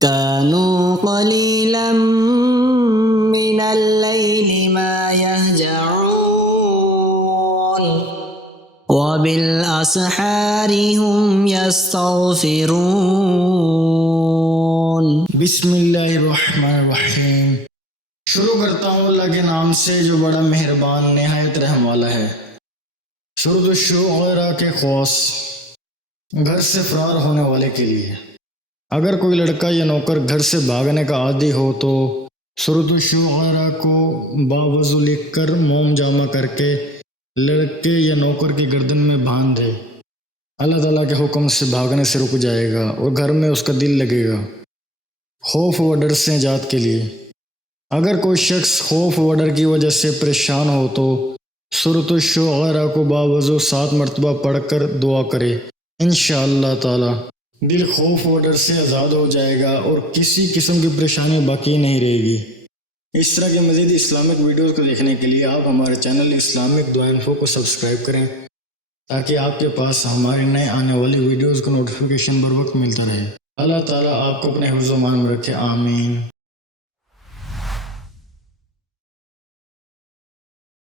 كانوا قليلا من الليل ما يهجعون وبالأسحار هم يستغفرون بسم اللہ الرحمن الرحیم۔ شروع کرتا ہوں اللہ کے نام سے جو بڑا مہربان نہایت رحم والا ہے۔ سورۃ الشعراء کے خواص گھر سے فرار ہونے والے کے لیے۔ اگر کوئی لڑکا یا نوکر گھر سے بھاگنے کا عادی ہو تو سورۃ الشعراء کو باوضو لکھ کر موم جامع کر کے لڑکے یا نوکر کی گردن میں باندھ دے، اللہ تعالیٰ کے حکم سے بھاگنے سے رک جائے گا اور گھر میں اس کا دل لگے گا، خوف و ڈر سے نجات کے لیے۔ اگر کوئی شخص خوف و ڈر کی وجہ سے پریشان ہو تو سورۃ الشعراء کو باوضو 7 مرتبہ پڑھ کر دعا کرے، انشاءاللہ تعالی دل خوف و ڈر سے آزاد ہو جائے گا اور کسی قسم کی پریشانی باقی نہیں رہے گی۔ اس طرح کے مزید اسلامک ویڈیوز کو دیکھنے کے لیے آپ ہمارے چینل اسلامک دعا انفو کو سبسکرائب کریں تاکہ آپ کے پاس ہمارے نئے آنے والی ویڈیوز کو نوٹیفیکیشن بر وقت ملتا رہے۔ اللہ تعالیٰ آپ کو اپنے حفظ و امان میں رکھے، آمین۔